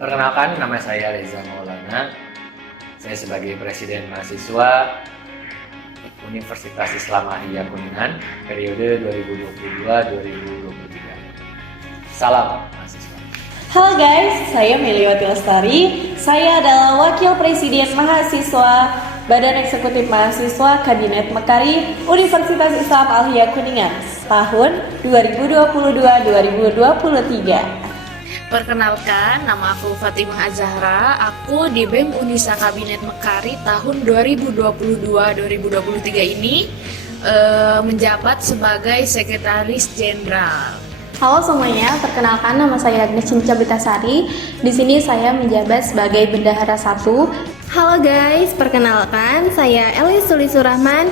Perkenalkan, nama saya Reza Maulana. Saya sebagai Presiden Mahasiswa Universitas Islam Ahliya Kuningan periode 2022-2023. Salam mahasiswa. Halo guys, saya Meliwati Lestari. Saya adalah Wakil Presiden Mahasiswa Badan Eksekutif Mahasiswa Kabinet Mekari Universitas Islam Ahliya Kuningan tahun 2022-2023. Perkenalkan, nama aku Fatimah Azahra. Aku di BEM Unisa Kabinet Mekari tahun 2022-2023 ini menjabat sebagai Sekretaris Jenderal. Halo semuanya, perkenalkan nama saya Agnes Cinca Bitasari. Di sini saya menjabat sebagai Bendahara 1. Halo guys, perkenalkan saya Elis Sulisurahman.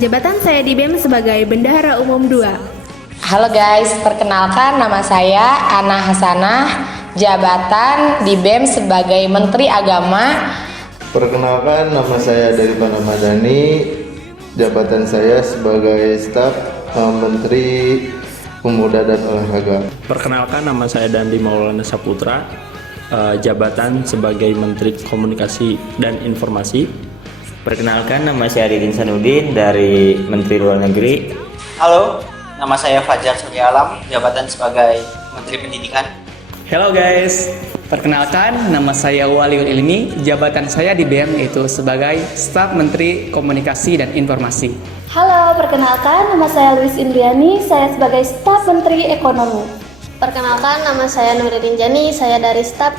Jabatan saya di BEM sebagai Bendahara Umum 2. Halo guys, perkenalkan nama saya Ana Hasanah, jabatan di BEM sebagai Menteri Agama. Perkenalkan nama saya Daripan Ahmadani, jabatan saya sebagai staf Menteri Pemuda dan Olahraga. Perkenalkan nama saya Dandi Maulana Saputra, jabatan sebagai Menteri Komunikasi dan Informasi. Perkenalkan nama saya Didin Sanudin dari Menteri Luar Negeri. Halo, nama saya Fajar Surya Alam, jabatan sebagai Menteri Pendidikan. Halo guys, perkenalkan nama saya Waliul Ilmi, jabatan saya di BEM yaitu sebagai Staf Menteri Komunikasi dan Informasi. Halo, perkenalkan nama saya Luis Indriani, saya sebagai Staf Menteri Ekonomi. Perkenalkan nama saya Nuridin Jani, saya dari Staf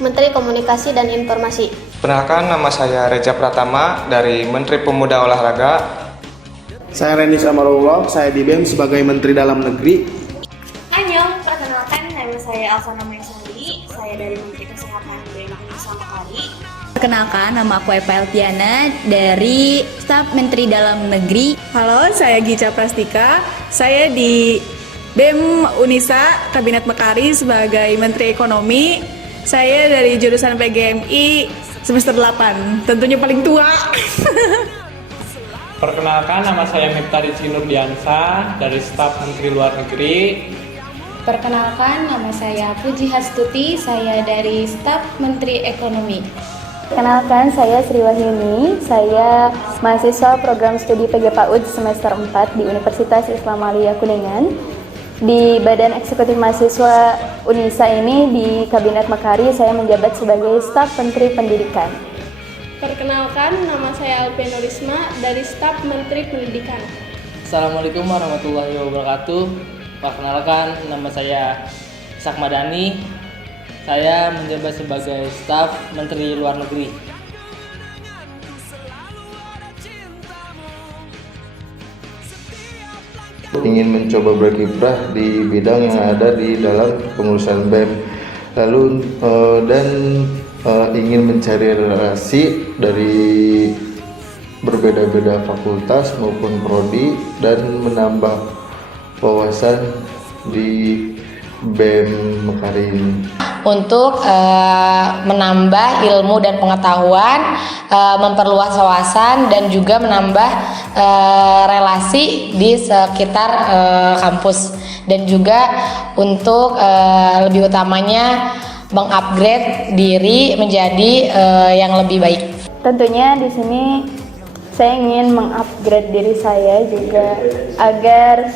Menteri Komunikasi dan Informasi. Perkenalkan nama saya Reza Pratama dari Menteri Pemuda Olahraga. Saya Renis Amarullah, saya di BEM sebagai Menteri Dalam Negeri. Annyeong, perkenalkan nama saya Alfana Maisari, saya dari Menteri Kesehatan BEM Unisa Mekari. Perkenalkan, nama aku Eva Eltiana dari Staf Menteri Dalam Negeri. Halo, saya Gica Prastika, saya di BEM Unisa Kabinet Mekari sebagai Menteri Ekonomi. Saya dari jurusan PGMI semester 8, tentunya paling tua. Perkenalkan, nama saya Miftah Rizky Nurdiansa dari Staf Menteri Luar Negeri. Perkenalkan, nama saya Puji Hastuti, saya dari Staf Menteri Ekonomi. Perkenalkan, saya Sri Wahyuni, saya mahasiswa program studi PGPAUD semester 4 di Universitas Islam Ahliya Kuningan. Di Badan Eksekutif Mahasiswa Unisa ini di Kabinet Mekari saya menjabat sebagai Staf Menteri Pendidikan. Perkenalkan, nama saya Alpia Nurisma dari Staf Menteri Pendidikan. Assalamualaikum warahmatullahi wabarakatuh. Perkenalkan, nama saya Ishak Madani. Saya menjabat sebagai Staf Menteri Luar Negeri. Ingin mencoba berkiprah di bidang yang ada di dalam pengurusan BEM, lalu ingin mencari relasi dari berbeda-beda fakultas maupun prodi dan menambah wawasan di BEM Mekari ini. Untuk menambah ilmu dan pengetahuan, memperluas wawasan dan juga menambah relasi di sekitar kampus, dan juga untuk lebih utamanya mengupgrade diri menjadi yang lebih baik. Tentunya di sini saya ingin mengupgrade diri saya juga agar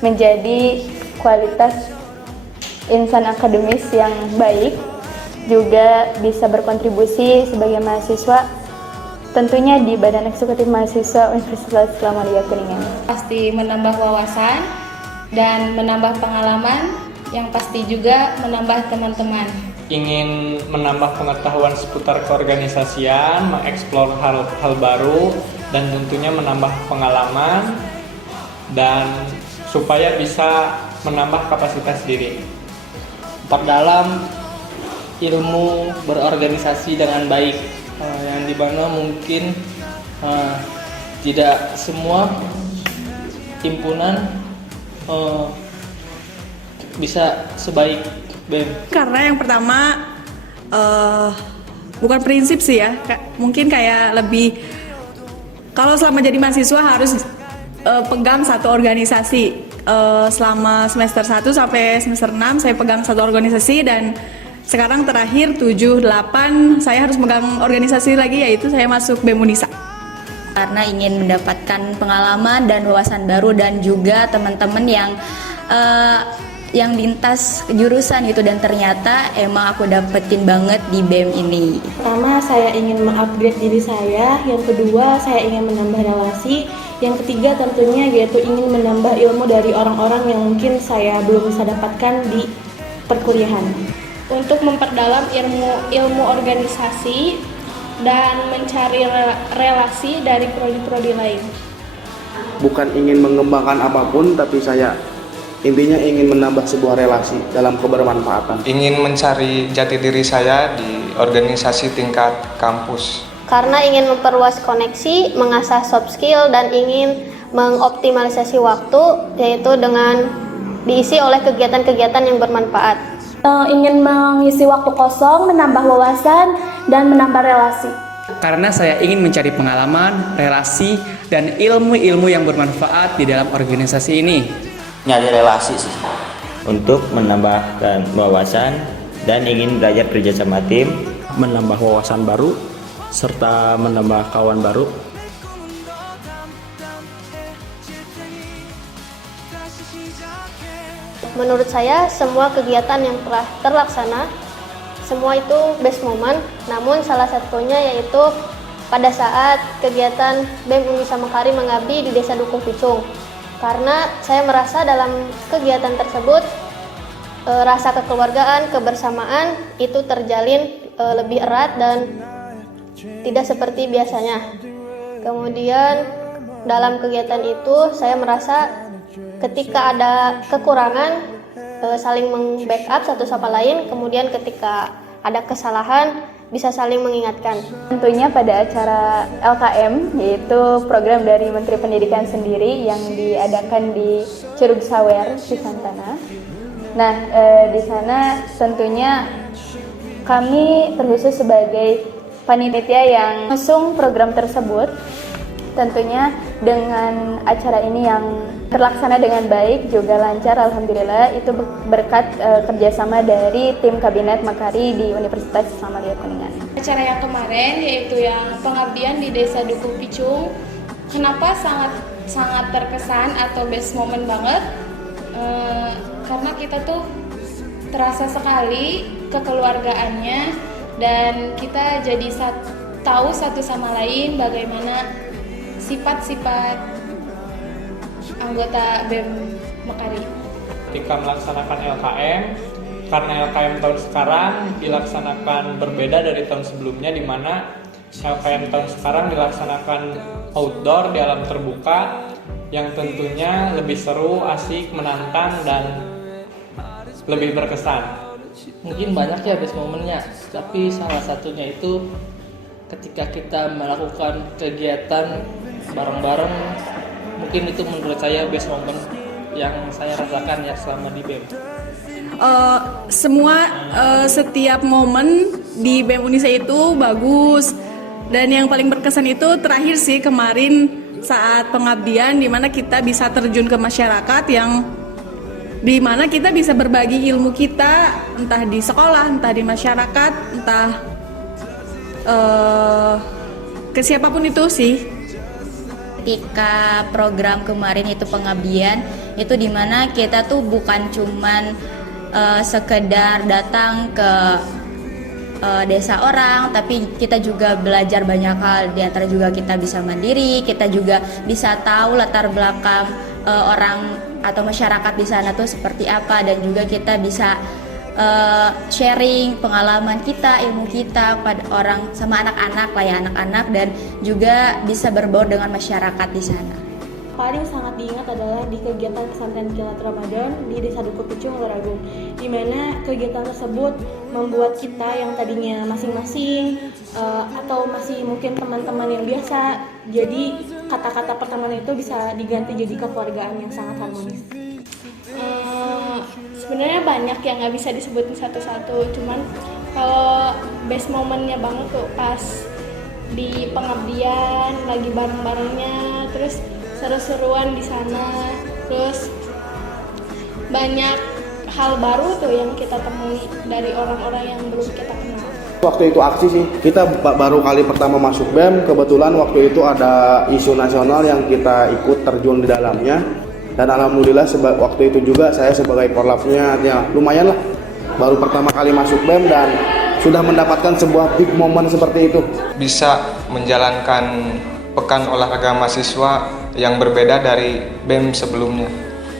menjadi kualitas insan akademis yang baik, juga bisa berkontribusi sebagai mahasiswa tentunya di Badan Eksekutif Mahasiswa Universitas Islam Ahliya Kuningan. Pasti menambah wawasan dan menambah pengalaman, yang pasti juga menambah teman-teman. Ingin menambah pengetahuan seputar keorganisasian, mengeksplor hal baru, dan tentunya menambah pengalaman, dan supaya bisa menambah kapasitas diri. Perdalam ilmu berorganisasi dengan baik, yang dimana mungkin tidak semua himpunan bisa sebaik BEM. Karena yang pertama bukan prinsip sih ya, mungkin kayak lebih kalau selama jadi mahasiswa harus pegang satu organisasi. Selama semester 1 sampai semester 6 saya pegang satu organisasi, dan sekarang terakhir 7, 8 saya harus megang organisasi lagi, yaitu saya masuk BEM Unisa. Karena ingin mendapatkan pengalaman dan wawasan baru dan juga teman-teman yang lintas jurusan gitu, dan ternyata emang aku dapetin banget di BEM ini. Pertama, saya ingin mengupgrade diri saya. Yang kedua, saya ingin menambah relasi. Yang ketiga tentunya yaitu ingin menambah ilmu dari orang-orang yang mungkin saya belum bisa dapatkan di perkuliahan. Untuk memperdalam ilmu organisasi dan mencari relasi dari prodi-prodi lain. Bukan ingin mengembangkan apapun, tapi saya intinya ingin menambah sebuah relasi dalam kebermanfaatan. Ingin mencari jati diri saya di organisasi tingkat kampus. Karena ingin memperluas koneksi, mengasah soft skill, dan ingin mengoptimalisasi waktu, yaitu dengan diisi oleh kegiatan-kegiatan yang bermanfaat. Ingin mengisi waktu kosong, menambah wawasan, dan menambah relasi. Karena saya ingin mencari pengalaman, relasi, dan ilmu-ilmu yang bermanfaat di dalam organisasi ini. Nyari relasi sih, untuk menambahkan wawasan dan ingin belajar kerja sama tim, menambah wawasan baru, serta menambah kawan baru. Menurut saya, semua kegiatan yang telah terlaksana, semua itu best moment, namun salah satunya yaitu pada saat kegiatan BEM Unisa Mekari mengabdi di Desa Dukung Picung. Karena saya merasa dalam kegiatan tersebut, rasa kekeluargaan, kebersamaan itu terjalin lebih erat dan tidak seperti biasanya. Kemudian dalam kegiatan itu saya merasa ketika ada kekurangan saling meng-backup satu sama lain, kemudian ketika ada kesalahan bisa saling mengingatkan. Tentunya pada acara LKM, yaitu program dari Menteri Pendidikan sendiri yang diadakan di Curug Sawer, Cisantana. Nah, di sana tentunya kami terkhusus sebagai panitia yang mengusung program tersebut. Tentunya dengan acara ini yang terlaksana dengan baik, juga lancar, alhamdulillah, itu berkat kerjasama dari tim Kabinet Mekari di Universitas Islam Al-Hidayah Kuningan. Acara yang kemarin yaitu yang pengabdian di Desa Dukung Picung, kenapa sangat terkesan atau best moment banget? Karena kita tuh terasa sekali kekeluargaannya, dan kita jadi tahu satu sama lain bagaimana sifat-sifat anggota BEM Mekari. Ketika melaksanakan LKM, karena LKM tahun sekarang dilaksanakan berbeda dari tahun sebelumnya, di mana LKM tahun sekarang dilaksanakan outdoor di alam terbuka, yang tentunya lebih seru, asik, menantang, dan lebih berkesan. Mungkin banyak ya best momennya, tapi salah satunya itu ketika kita melakukan kegiatan bareng-bareng, mungkin itu menurut saya best moment yang saya rasakan ya selama di BEM. Setiap momen di BEM Unisa itu bagus, dan yang paling berkesan itu terakhir sih kemarin saat pengabdian, di mana kita bisa terjun ke masyarakat, yang di mana kita bisa berbagi ilmu kita, entah di sekolah, entah di masyarakat, entah ke siapapun itu sih. Ketika program kemarin itu pengabdian, itu dimana kita tuh bukan cuman sekedar datang ke desa orang, tapi kita juga belajar banyak hal. Di antara juga kita bisa mandiri, kita juga bisa tahu latar belakang orang atau masyarakat di sana tuh seperti apa, dan juga kita bisa sharing pengalaman kita, ilmu kita pada orang, sama anak-anak lah ya, anak-anak, dan juga bisa berbaur dengan masyarakat di sana. Paling sangat diingat adalah di kegiatan pesantren kilat Ramadan di Desa Dukung Picung, Luragung, di mana kegiatan tersebut membuat kita yang tadinya masing-masing atau masih mungkin teman-teman yang biasa, jadi kata-kata pertemanan itu bisa diganti jadi kekeluargaan yang sangat harmonis. Sebenarnya banyak yang nggak bisa disebutin satu-satu, cuman kalau best momennya banget tuh pas di pengabdian lagi bareng-barengnya, terus seru-seruan di sana, terus banyak hal baru tuh yang kita temui dari orang-orang yang belum kita kenal. Waktu itu aksi sih, kita baru kali pertama masuk BEM, kebetulan waktu itu ada isu nasional yang kita ikut terjun di dalamnya. Dan alhamdulillah waktu itu juga saya sebagai korlapnya ya lumayan lah. Baru pertama kali masuk BEM dan sudah mendapatkan sebuah big moment seperti itu. Bisa menjalankan pekan olahraga mahasiswa yang berbeda dari BEM sebelumnya.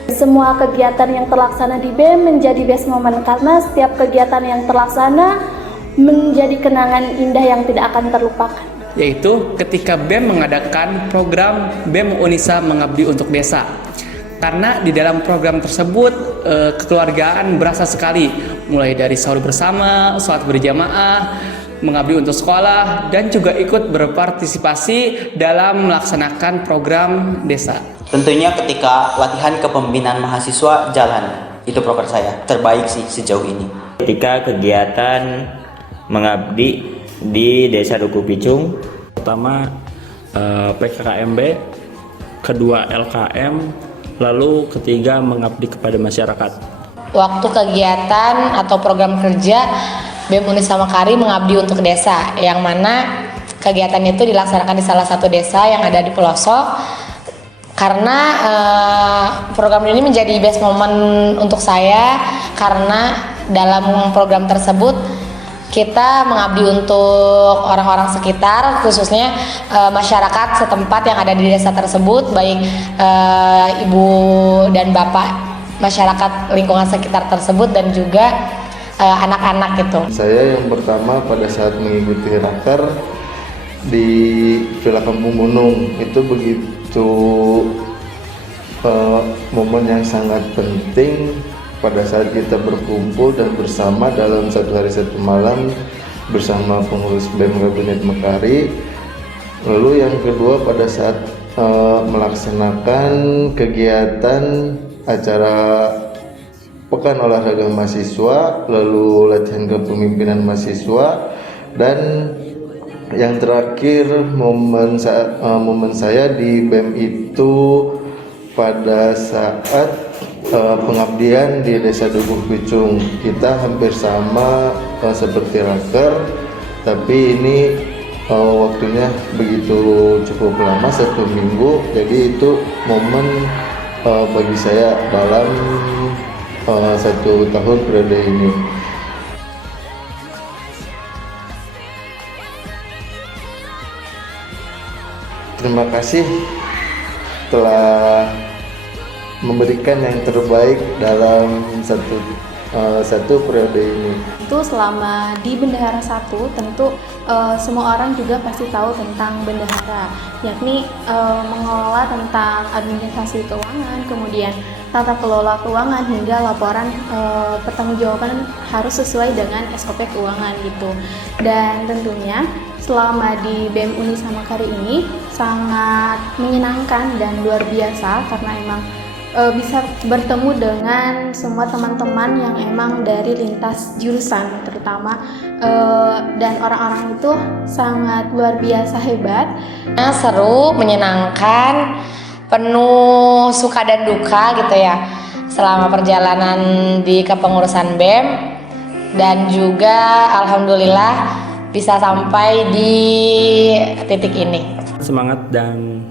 Semua kegiatan yang terlaksana di BEM menjadi best moment karena setiap kegiatan yang terlaksana menjadi kenangan indah yang tidak akan terlupakan. Yaitu ketika BEM mengadakan program BEM Unisa Mengabdi untuk Desa. Karena di dalam program tersebut kekeluargaan berasa sekali, mulai dari sahur bersama, sholat berjamaah, mengabdi untuk sekolah, dan juga ikut berpartisipasi dalam melaksanakan program desa. Tentunya ketika latihan kepemimpinan mahasiswa jalan, itu proker saya terbaik sih sejauh ini. Ketika kegiatan mengabdi di Desa Duku Picung, pertama PKKMB, kedua LKM, lalu ketiga mengabdi kepada masyarakat. Waktu kegiatan atau program kerja BEM Unisa Mekari Mengabdi untuk Desa, yang mana kegiatan itu dilaksanakan di salah satu desa yang ada di pelosok. Karena program ini menjadi best moment untuk saya, karena dalam program tersebut kita mengabdi untuk orang-orang sekitar, khususnya masyarakat setempat yang ada di desa tersebut, baik ibu dan bapak masyarakat lingkungan sekitar tersebut dan juga anak-anak gitu. Saya yang pertama pada saat mengikuti raker di Villa Kampung Gunung itu begitu momen yang sangat penting pada saat kita berkumpul dan bersama dalam satu hari satu malam bersama pengurus BEM Kabinet Mekari. Lalu yang kedua pada saat melaksanakan kegiatan acara Pekan Olahraga Mahasiswa, lalu latihan kepemimpinan mahasiswa, dan yang terakhir momen saya di BEM itu pada saat pengabdian di Desa Dukuh Picung. Kita hampir sama seperti raker, tapi ini waktunya begitu cukup lama, 1 minggu. Jadi itu momen bagi saya dalam 1 tahun periode ini. Terima kasih telah memberikan yang terbaik dalam satu periode ini. Itu selama di Bendahara 1 tentu semua orang juga pasti tahu tentang bendahara, yakni mengelola tentang administrasi keuangan, kemudian tata kelola keuangan hingga laporan pertanggungjawaban harus sesuai dengan SOP keuangan gitu. Dan tentunya selama di BEM Unisa Mekari ini sangat menyenangkan dan luar biasa karena emang bisa bertemu dengan semua teman-teman yang emang dari lintas jurusan terutama, dan orang-orang itu sangat luar biasa hebat. Seru, menyenangkan, penuh suka dan duka gitu ya selama perjalanan di kepengurusan BEM, dan juga alhamdulillah bisa sampai di titik ini. Semangat dan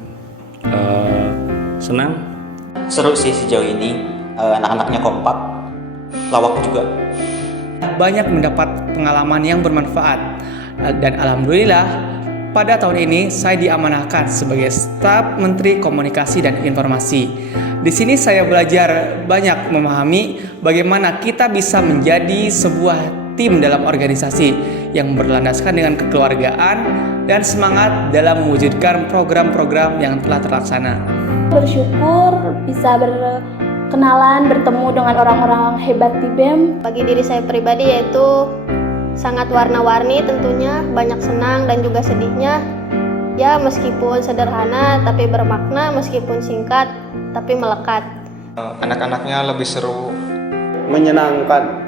senang. Seru sih sejauh ini, anak-anaknya kompak, lawak juga. Banyak mendapat pengalaman yang bermanfaat, dan alhamdulillah pada tahun ini saya diamanahkan sebagai staf Menteri Komunikasi dan Informasi. Di sini saya belajar banyak memahami bagaimana kita bisa menjadi sebuah tim dalam organisasi yang berlandaskan dengan kekeluargaan dan semangat dalam mewujudkan program-program yang telah terlaksana. Bersyukur bisa berkenalan, bertemu dengan orang-orang hebat di BEM. Bagi diri saya pribadi yaitu sangat warna-warni tentunya, banyak senang dan juga sedihnya. Ya meskipun sederhana tapi bermakna, meskipun singkat tapi melekat. Anak-anaknya lebih seru, menyenangkan,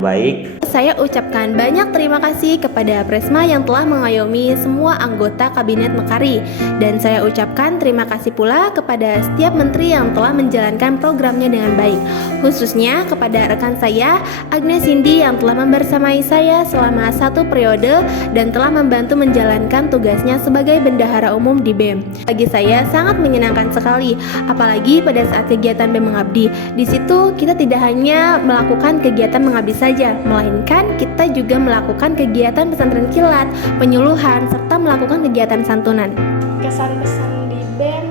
baik. saya ucapkan banyak terima kasih kepada Presma yang telah mengayomi semua anggota Kabinet Mekari. Dan saya ucapkan terima kasih pula kepada setiap menteri yang telah menjalankan programnya dengan baik. Khususnya kepada rekan saya, Agnes Cindy, yang telah membersamai saya selama 1 periode dan telah membantu menjalankan tugasnya sebagai Bendahara Umum di BEM. Bagi saya sangat menyenangkan sekali, apalagi pada saat kegiatan BEM Mengabdi. Di situ kita tidak hanya melakukan kegiatan mengabdi saja, melainkan kita juga melakukan kegiatan pesantren kilat, penyuluhan, serta melakukan kegiatan santunan. Kesan-kesan di BEM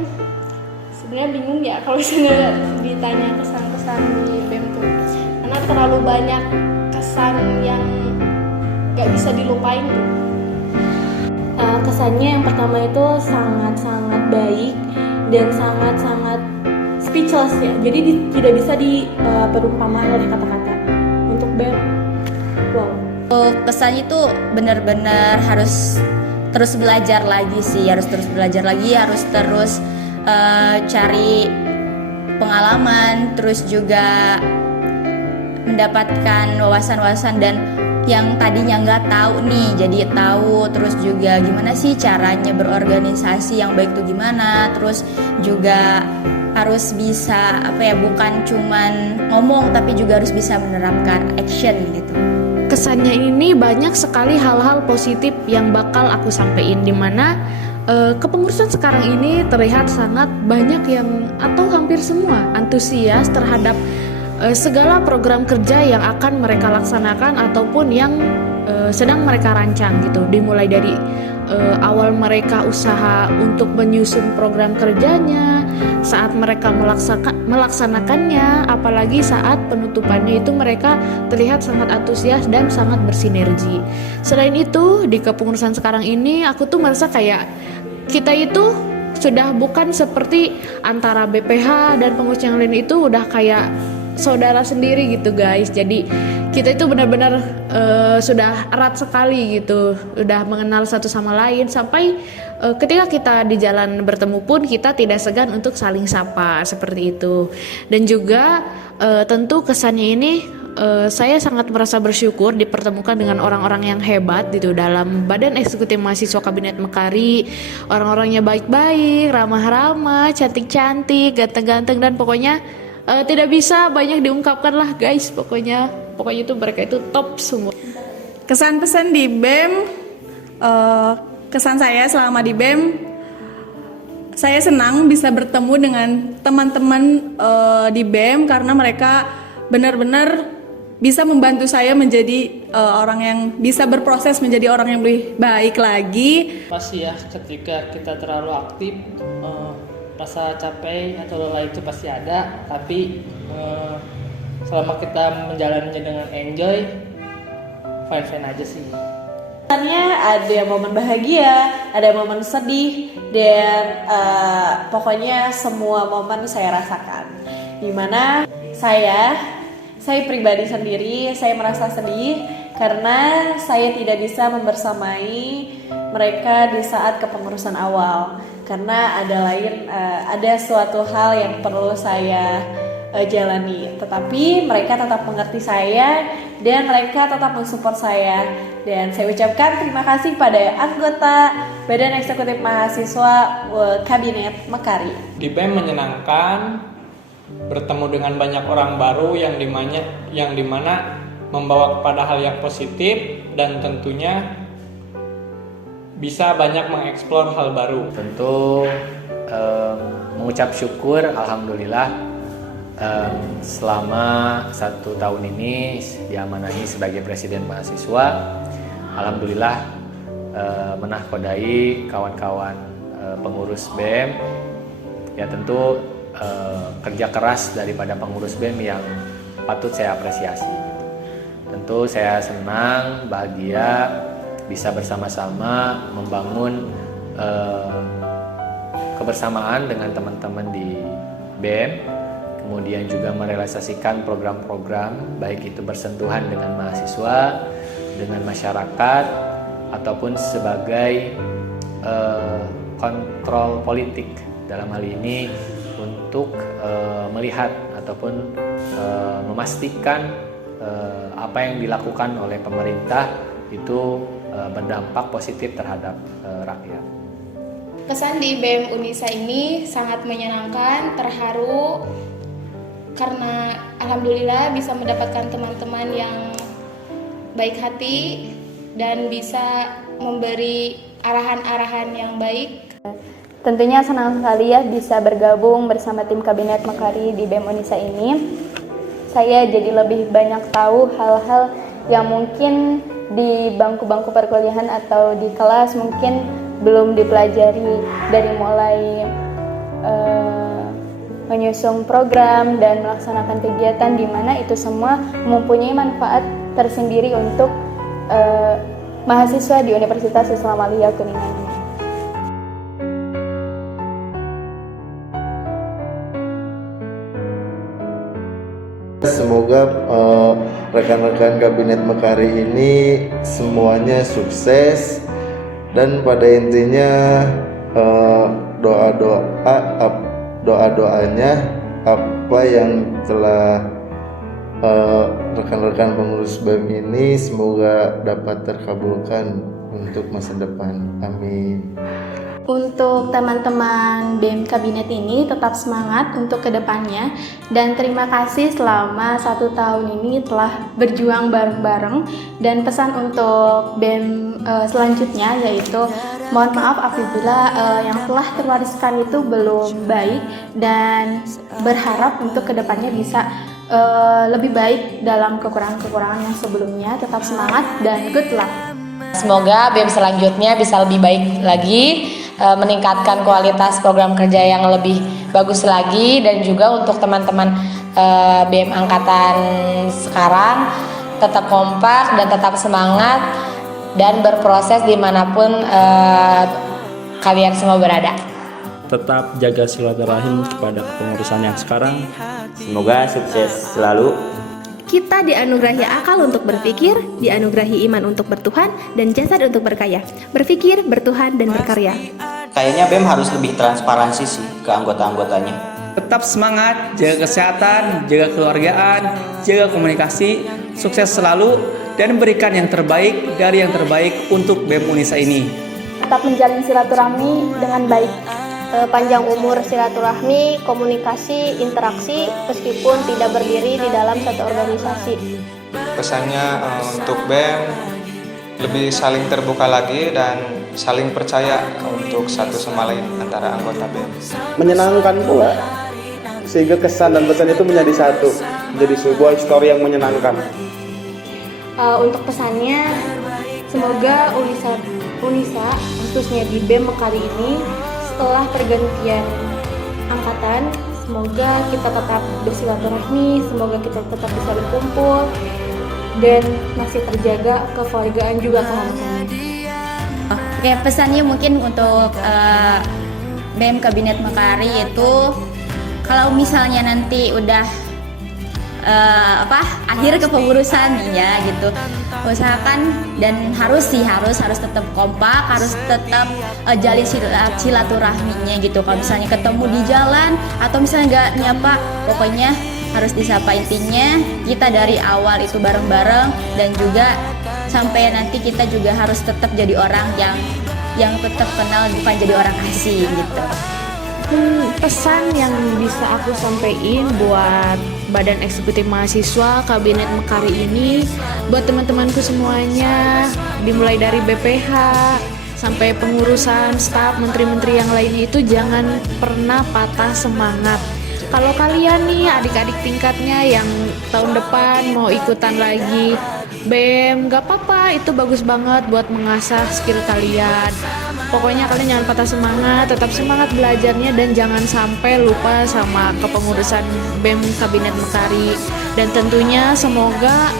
sebenarnya bingung ya kalau misalnya ditanya kesan-kesan di BEM tuh, karena terlalu banyak kesan yang gak bisa dilupain tuh. Kesannya yang pertama itu sangat-sangat baik dan sangat-sangat speechless ya. Jadi tidak bisa diperumpamakan oleh kata-kata. Untuk BEM, wow. Kesannya itu benar-benar harus terus belajar lagi sih, harus terus belajar lagi, harus terus cari pengalaman, terus juga mendapatkan wawasan-wawasan dan yang tadinya nggak tahu nih jadi tahu, terus juga gimana sih caranya berorganisasi yang baik tuh gimana, terus juga harus bisa bukan cuman ngomong tapi juga harus bisa menerapkan action gitu. Kesannya ini banyak sekali hal-hal positif yang bakal aku sampaikan, dimana kepengurusan sekarang ini terlihat sangat banyak yang atau hampir semua antusias terhadap segala program kerja yang akan mereka laksanakan ataupun yang sedang mereka rancang gitu. Dimulai dari awal mereka usaha untuk menyusun program kerjanya, saat mereka melaksanakannya, apalagi saat penutupannya itu mereka terlihat sangat antusias dan sangat bersinergi. Selain itu, di kepengurusan sekarang ini aku tuh merasa kayak kita itu sudah bukan seperti antara BPH dan pengurus yang lain, itu udah kayak saudara sendiri gitu guys. Jadi kita itu benar-benar sudah erat sekali gitu, udah mengenal satu sama lain, sampai ketika kita di jalan bertemu pun kita tidak segan untuk saling sapa seperti itu. Dan juga tentu kesannya ini saya sangat merasa bersyukur dipertemukan dengan orang-orang yang hebat gitu dalam Badan Eksekutif Mahasiswa Kabinet Mekari. Orang-orangnya baik-baik, ramah-ramah, cantik-cantik, ganteng-ganteng, dan pokoknya tidak bisa banyak diungkapkan lah guys. Pokoknya itu mereka itu top semua. Kesan-pesan di BEM, kesan saya selama di BEM, saya senang bisa bertemu dengan teman-teman di BEM karena mereka benar-benar bisa membantu saya menjadi orang yang bisa berproses menjadi orang yang lebih baik lagi. Pasti ya, ketika kita terlalu aktif, rasa capek atau lelah itu pasti ada, tapi selama kita menjalaninya dengan enjoy, fine-fine aja sih. Ada momen bahagia, ada momen sedih, dan pokoknya semua momen saya rasakan. Dimana saya pribadi sendiri, saya merasa sedih karena saya tidak bisa membersamai mereka di saat kepengurusan awal. Karena ada suatu hal yang perlu saya jalani, tetapi mereka tetap mengerti saya dan mereka tetap mensupport saya. Dan saya ucapkan terima kasih pada anggota Badan Eksekutif Mahasiswa Kabinet Mekari. Di BEM menyenangkan, bertemu dengan banyak orang baru yang dimana membawa kepada hal yang positif dan tentunya bisa banyak mengeksplor hal baru. Tentu mengucap syukur, alhamdulillah selama 1 tahun ini diamanahi sebagai presiden mahasiswa. Alhamdulillah menahkodai kawan-kawan pengurus BEM. Ya tentu kerja keras daripada pengurus BEM yang patut saya apresiasi. Tentu saya senang, bahagia bisa bersama-sama membangun kebersamaan dengan teman-teman di BEM, kemudian juga merealisasikan program-program baik itu bersentuhan dengan mahasiswa, dengan masyarakat, ataupun sebagai kontrol politik dalam hal ini untuk melihat ataupun memastikan apa yang dilakukan oleh pemerintah itu berdampak positif terhadap rakyat. Kesan di BEM Unisa ini sangat menyenangkan, terharu, karena alhamdulillah bisa mendapatkan teman-teman yang baik hati dan bisa memberi arahan-arahan yang baik. Tentunya senang sekali ya bisa bergabung bersama tim Kabinet Mekari di BEM Unisa ini. Saya jadi lebih banyak tahu hal-hal yang mungkin di bangku-bangku perkuliahan atau di kelas mungkin belum dipelajari, dari mulai menyusun program dan melaksanakan kegiatan di mana itu semua mempunyai manfaat tersendiri untuk mahasiswa di Universitas Islam Aliyah Kuningan. Semoga rekan-rekan Kabinet Mekari ini semuanya sukses dan pada intinya doa-doanya apa yang telah rekan-rekan pengurus BEM ini semoga dapat terkabulkan untuk masa depan. Amin. Untuk teman-teman BEM Kabinet ini tetap semangat untuk kedepannya, dan terima kasih selama 1 tahun ini telah berjuang bareng-bareng. Dan pesan untuk BEM selanjutnya yaitu mohon maaf apabila yang telah terwariskan itu belum baik, dan berharap untuk kedepannya bisa lebih baik dalam kekurangan-kekurangan yang sebelumnya. Tetap semangat dan good luck. Semoga BEM selanjutnya bisa lebih baik lagi, meningkatkan kualitas program kerja yang lebih bagus lagi, dan juga untuk teman-teman BEM angkatan sekarang tetap kompak dan tetap semangat dan berproses dimanapun kalian semua berada. Tetap jaga silaturahim kepada kepengurusan yang sekarang. Semoga sukses selalu. Kita dianugerahi akal untuk berpikir, dianugerahi iman untuk bertuhan, dan jasad untuk berkaya. Berpikir, bertuhan, dan berkarya. Kayaknya BEM harus lebih transparansi sih ke anggota-anggotanya. Tetap semangat, jaga kesehatan, jaga keluargaan, jaga komunikasi, sukses selalu, dan berikan yang terbaik dari yang terbaik untuk BEM Unisa ini. Tetap menjalin silaturahmi dengan baik. Panjang umur silaturahmi, komunikasi, interaksi meskipun tidak berdiri di dalam satu organisasi. Pesannya untuk BEM lebih saling terbuka lagi dan saling percaya untuk satu sama lain antara anggota BEM. Menyenangkan pula, sehingga kesan dan pesan itu menjadi satu, menjadi sebuah histori yang menyenangkan. Untuk pesannya, semoga Unisa khususnya di BEM Mekari ini setelah pergantian angkatan, semoga kita tetap bersilaturahmi, semoga kita tetap bisa berkumpul dan masih terjaga kekeluargaan juga kehangatan. Oke, pesannya mungkin untuk BEM Kabinet Mekari itu, kalau misalnya nanti udah akhir kepengurusan nih ya gitu, usahakan dan harus tetap kompak, harus tetap jalin silaturahminya gitu. Kalau misalnya ketemu di jalan atau misalnya nggak nyapa, pokoknya harus disapa. Intinya kita dari awal itu bareng-bareng, dan juga sampai nanti kita juga harus tetap jadi orang yang tetap kenal, bukan jadi orang asing gitu. Pesan yang bisa aku sampaikan buat Badan Eksekutif Mahasiswa Kabinet Mekari ini, buat teman-temanku semuanya, dimulai dari BPH sampai pengurusan staf, menteri-menteri yang lainnya, itu jangan pernah patah semangat. Kalau kalian nih adik-adik tingkatnya yang tahun depan mau ikutan lagi BEM, gak apa-apa, itu bagus banget buat mengasah skill kalian. Pokoknya kalian jangan patah semangat, tetap semangat belajarnya, dan jangan sampai lupa sama kepengurusan BEM Kabinet Mekari. Dan tentunya semoga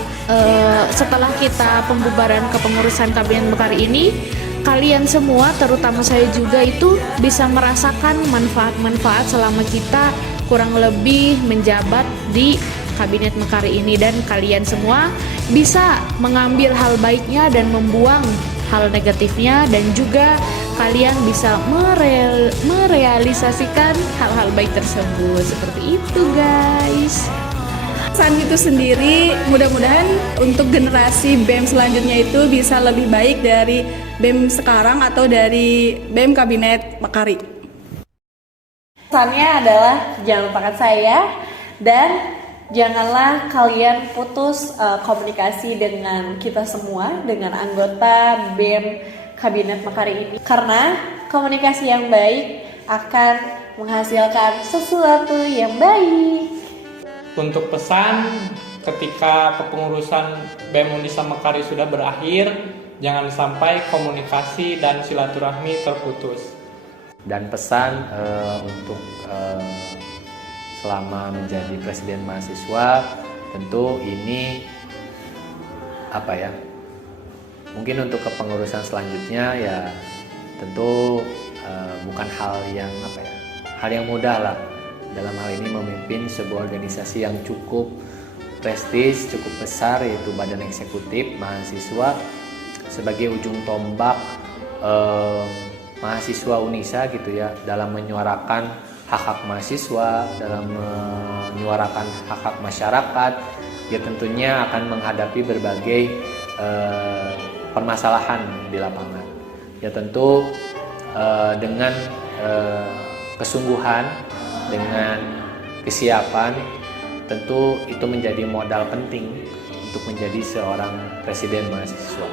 setelah kita pembubaran kepengurusan Kabinet Mekari ini, kalian semua, terutama saya juga, itu bisa merasakan manfaat-manfaat selama kita kurang lebih menjabat di Kabinet Mekari ini, dan kalian semua bisa mengambil hal baiknya dan membuang hal negatifnya, dan juga kalian bisa merealisasikan hal-hal baik tersebut. Seperti itu guys. pesan itu sendiri, mudah-mudahan untuk generasi BEM selanjutnya itu bisa lebih baik dari BEM sekarang atau dari BEM Kabinet Mekari. Pesannya adalah jangan lupakan saya dan janganlah kalian putus komunikasi dengan kita semua, dengan anggota BEM Kabinet Mekari ini. Karena komunikasi yang baik akan menghasilkan sesuatu yang baik. Untuk pesan, ketika kepengurusan BEM Unisa Mekari sudah berakhir, jangan sampai komunikasi dan silaturahmi terputus. Dan pesan untuk selama menjadi presiden mahasiswa, tentu ini mungkin untuk kepengurusan selanjutnya ya tentu bukan hal yang mudah lah. Dalam hal ini memimpin sebuah organisasi yang cukup prestis, cukup besar, yaitu Badan Eksekutif Mahasiswa sebagai ujung tombak mahasiswa Unisa gitu ya, dalam menyuarakan hak-hak mahasiswa, dalam menyuarakan hak-hak masyarakat, ya tentunya akan menghadapi berbagai permasalahan di lapangan. Ya tentu dengan kesungguhan, dengan kesiapan, tentu itu menjadi modal penting untuk menjadi seorang presiden mahasiswa.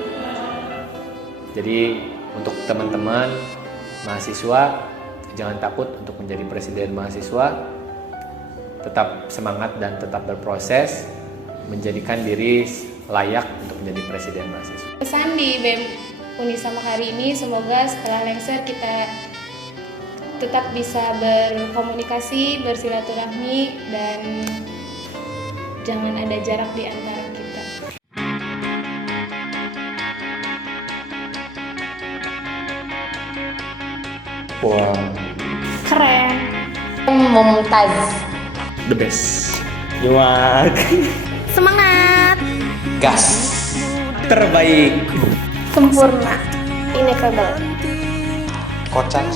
Jadi untuk teman-teman mahasiswa, jangan takut untuk menjadi presiden mahasiswa, tetap semangat dan tetap berproses, menjadikan diri layak untuk menjadi presiden mahasiswa. Pesan di BEM Unisa Mekari ini, semoga setelah lengser kita tetap bisa berkomunikasi, bersilaturahmi, dan jangan ada jarak di antara kita. Wah, Keren. Mumtaz. The best. Jual. Semangat. Gas. Terbaik. Sempurna. Ineffable. Kocak.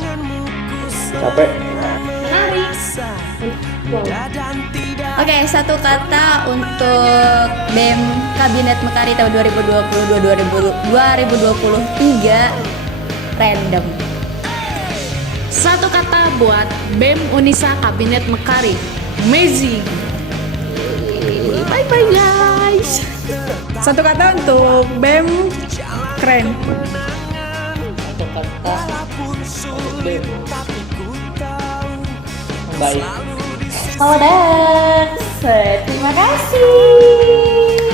capek. Menarik. Oke, satu kata untuk BEM Kabinet Mekari tahun 2022-2023, random. Satu kata buat BEM Unisa Kabinet Mekari, amazing. Bye bye guys. Satu kata untuk BEM, keren. Satu kata untuk BEM, baik. Selamat, terima kasih.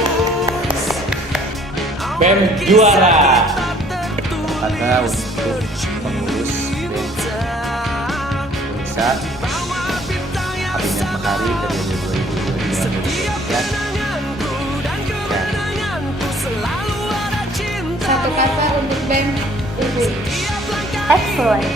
BEM juara. Kata untuk pengurus Unisa Kabinet Mekari dari 2022-2023. Satu kata untuk BEM, unggul. Excellent.